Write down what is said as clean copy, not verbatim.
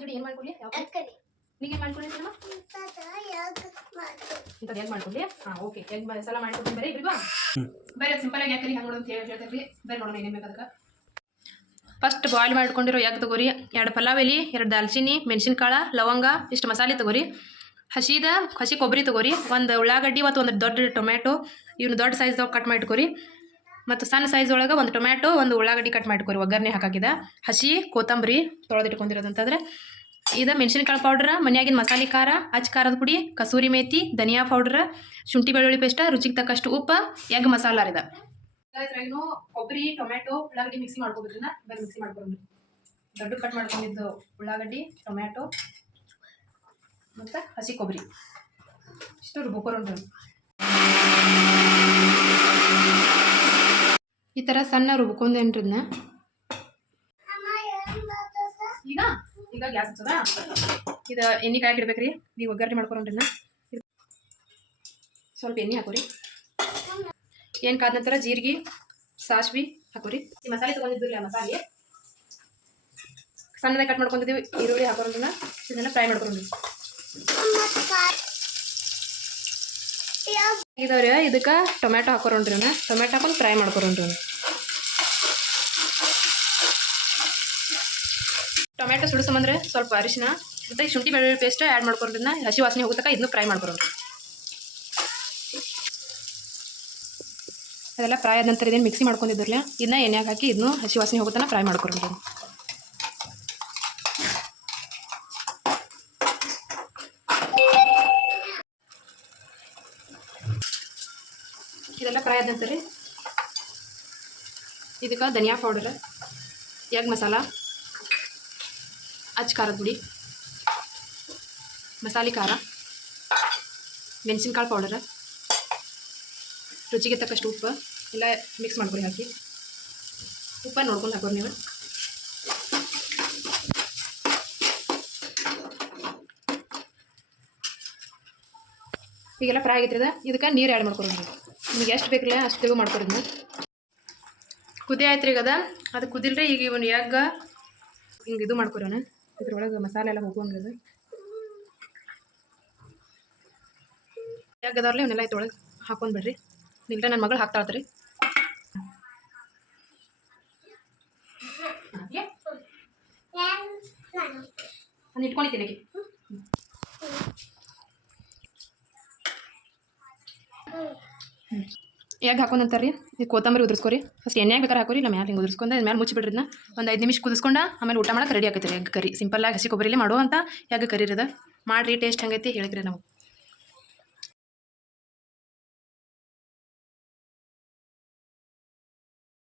ಜೋಡಿ ಏನು ಮಾಡ್ಕೊಳ್ಳಿ ನೀನು ಏನು ಮಾಡ್ಕೊಳ್ಳಿ ಇಂಥದ್ದು ಎಗ್ ಮಾಡ್ಕೊಳ್ಳಿ ಹಾಂ ಓಕೆ ಎಗ್ ಮಸಾಲ ಮಾಡ್ಕೊಡ್ತೀನಿ ಬರೀ ಇಬ್ರಿಗೂ ಬೇರೆ ಸಿಂಪಲಾಗಿ ಯಾಕೆ ಹಂಗೆ ನೋಡೋದು ಹೇಳ್ತೀವಿ ಬೇರೆ ನೋಡೋಣ ಏನೇನು ಬೇಕು ಅದಕ್ಕೆ ಫಸ್ಟ್ ಬಾಯ್ಲ್ ಮಾಡ್ಕೊಂಡಿರೋ ಎಗ್ ತಗೋರಿ 2 ಪಲಾವ್ ಎಲೆ 2 ದಾಲ್ಚಿನ್ನಿ ಮೆಣಸಿನಕಾಳು ಲವಂಗ ಇಷ್ಟು ಮಸಾಲೆ ತಗೋರಿ ಹಸಿ ಕೊಬ್ಬರಿ ತಗೋರಿ ಒಂದು ಉಳ್ಳಾಗಡ್ಡಿ ಮತ್ತು ಒಂದು ದೊಡ್ಡ ಟೊಮ್ಯಾಟೊ ಇವನು ದೊಡ್ಡ ಸೈಜ್ದಾಗ ಕಟ್ ಮಾಡಿಟ್ಕೋರಿ ಮತ್ತು ಸಣ್ಣ ಸೈಜ್ ಒಳಗೆ ಒಂದು ಟೊಮ್ಯಾಟೊ ಒಂದು ಉಳ್ಳಾಗಡ್ಡಿ ಕಟ್ ಮಾಡಿಟ್ಕೋರಿ ಒಗ್ಗರಣೆ ಹಾಕಾಕಿದ ಹಸಿ ಕೊತ್ತಂಬರಿ ತೊಳೆದಿಟ್ಕೊಂಡಿರೋದಂತಂದ್ರೆ ಇದು ಮೆಣಸಿನಕಾಳು ಪೌಡ್ರ್ ಮನ್ಯಾಗಿನ ಮಸಾಲೆ ಖಾರ ಅಚ್ಚ ಖಾರದ ಪುಡಿ ಕಸೂರಿ ಮೇಥಿ ಧನಿಯಾ ಪೌಡ್ರ್ ಶುಂಠಿ ಬೆಳ್ಳುಳ್ಳಿ ಪೇಸ್ಟ್ ರುಚಿಗೆ ತಕ್ಕಷ್ಟು ಉಪ್ಪು ಎಗ್ ಮಸಾಲ ಇದೆ ಇದ್ರಾಗಿನೂ ಕೊಬ್ಬರಿ ಟೊಮ್ಯಾಟೊ ಉಳ್ಳಾಗಡ್ಡಿ ಮಿಕ್ಸಿ ಮಾಡ್ಕೊಬೇಕ್ರಿ ಬರೀ ಮಿಕ್ಸಿ ಮಾಡ್ಕೊಂಡು ದೊಡ್ಡ ಕಟ್ ಮಾಡ್ಕೊಂಡಿದ್ದು ಉಳ್ಳಾಗಡ್ಡಿ ಟೊಮ್ಯಾಟೊ ಮತ್ತು ಹಸಿ ಕೊಬ್ಬರಿ ಇಷ್ಟು ರುಬ್ಕೊರೋಣ ಈ ಥರ ಸಣ್ಣ ರುಬ್ಕೊಂಡೇನ್ರದನ್ನ ಈಗ ಗ್ಯಾಸ್ ಹಚ್ಚದ ಇದು ಎಣ್ಣೆ ಕಾಯಕ್ಕೆ ಇಡ್ಬೇಕ್ರಿ ನೀವು ಒಗ್ಗರಣೆ ಮಾಡ್ಕೊರೋಣ್ರನ್ನ ಸ್ವಲ್ಪ ಎಣ್ಣೆ ಹಾಕೋರಿ ಏನು ಕಾದ ನಂತರ ಜೀರಿಗೆ ಸಾಸಿವೆ ಹಾಕೋರಿ ಈ ಮಸಾಲೆ ತೊಗೊಂಡಿದ್ದಿಲ್ಲ ಮಸಾಲೆ ಸಣ್ಣದಾಗಿ ಕಟ್ ಮಾಡ್ಕೊಂಡಿದ್ದೀವಿ ಈರುಳ್ಳಿ ಹಾಕೋರೋದನ್ನ ಇದನ್ನ ಫ್ರೈ ಮಾಡ್ಕೊಂಡ್ರಿ ಇದಾವ್ರಿ ಇದಕ್ಕೆ ಟೊಮ್ಯಾಟೊ ಹಾಕೋರೋಣ್ರಿ ಟೊಮ್ಯಾಟೊ ಹಾಕೊಂಡು ಫ್ರೈ ಮಾಡ್ಕೊರೋಣ್ರಿ ಟೊಮ್ಯಾಟೊ ಸುಡಿಸಂದ್ರೆ ಸ್ವಲ್ಪ ಅರಿಶಿನ ಮತ್ತು ಶುಂಠಿ ಬೆಳ್ಳುಳ್ಳಿ ಪೇಸ್ಟ್ ಆ್ಯಡ್ ಮಾಡ್ಕೊಂಡ್ರನ್ನ ಹಸಿ ವಾಸನೆ ಹೋಗತಕ್ಕ ಇದನ್ನು ಫ್ರೈ ಮಾಡ್ಕೊರೋಣ್ರಿ ಅದೆಲ್ಲ ಫ್ರೈ ಆದ ನಂತರ ಇದೇನು ಮಿಕ್ಸಿ ಮಾಡ್ಕೊಂಡಿದ್ರಲ್ಲ ಇದನ್ನ ಎಣ್ಣೆಗೆ ಹಾಕಿ ಇದನ್ನು ಹಸಿ ವಾಸನೆ ಹೋಗೋತನ ಫ್ರೈ ಮಾಡ್ಕೊರೋಣ್ರಿ ಇದೆಲ್ಲ ಫ್ರೈ ಆದ ನಂತರ ಇದಕ್ಕೆ ಧನಿಯಾ ಪೌಡರ್ ಎಗ್ ಮಸಾಲ ಅಚ್ಚ ಖಾರದ ಪುಡಿ ಮಸಾಲೆ ಖಾರ ಮೆಣಸಿನಕಾಳು ಪೌಡರ್ ರುಚಿಗೆ ತಕ್ಕಷ್ಟು ಉಪ್ಪು ಎಲ್ಲ ಮಿಕ್ಸ್ ಮಾಡ್ಕೊರಿ ಹಾಕಿ ಉಪ್ಪನ್ನು ನೋಡ್ಕೊಂಡು ಹಾಕೋರಿ ನೀವು ಈಗೆಲ್ಲ ಫ್ರೈ ಆಗೈತ್ರಿ ಇದಕ್ಕೆ ನೀರು ಆ್ಯಡ್ ಮಾಡ್ಕೊರಿ ನಿಮಗೆ ಎಷ್ಟು ಬೇಕಿಲ್ಲ ಅಷ್ಟು ತೆಗು ಮಾಡ್ಕೊರಿದ್ನ ಕುದಿ ಆಯ್ತು ರೀ ಈಗ ಅದು ಕುದಿಲ್ರಿ ಈಗ ಇವನು ಎಗ್ ಹಿಂಗೆ ಇದು ಮಾಡ್ಕೊರೋಣ ಇದ್ರೊಳಗೆ ಮಸಾಲೆ ಎಲ್ಲ ಹೋಗೋಂಗದು ಎಗ್ ಅದಾವ್ರಲ್ಲ ಇವನ್ನೆಲ್ಲ ಇದ್ರೊಳಗೆ ಹಾಕೊಂಡು ಬಿಡ್ರಿ ನಿಲ್ರೆ ನನ್ನ ಮಗಳು ಹಾಕ್ತಾಳ್ರಿ ನಾನು ಇಟ್ಕೊಂಡಿದ್ದೀನಿ ಎಗ್ ಹಾಕೊಂಡಂತಾರ ರೀ ಈಗ ಕೊತ್ತಂಬರಿ ಉದುರಿಸ್ಕೊರಿ ಫಸ್ಟ್ ಎಣ್ಣೆಗೆ ಬೇಕಾರೆ ಹಾಕೋರಿ ಇಲ್ಲ ಮ್ಯಾಲೆ ಹಿಂಗೆ ಉದುರಿಸ್ಕೊಂಡು ಅದ್ರ ಮೇಲೆ ಮುಚ್ಚಿಬಿಡ್ರಿದ್ನ ಒಂದು 5 ನಿಮಿಷ ಕುದಿಸ್ಕೊಂಡು ಆಮೇಲೆ ಊಟ ಮಾಡೋಕೆ ರೆಡಿ ಆಕೈತೆ ರೀ ಎಗ್ ಕರಿ ಸಿಂಪಲ್ಲಾಗಿ ಹಸಿ ಕೊಬ್ಬರಿಲಿ ಮಾಡುವಂಥ ಎಗ್ ಕರಿ ಇರೋದು ಮಾಡಿರಿ ಟೇಸ್ಟ್ ಹಂಗೈತಿ ಹೇಳಿದ್ರಿ ನಮಗೆ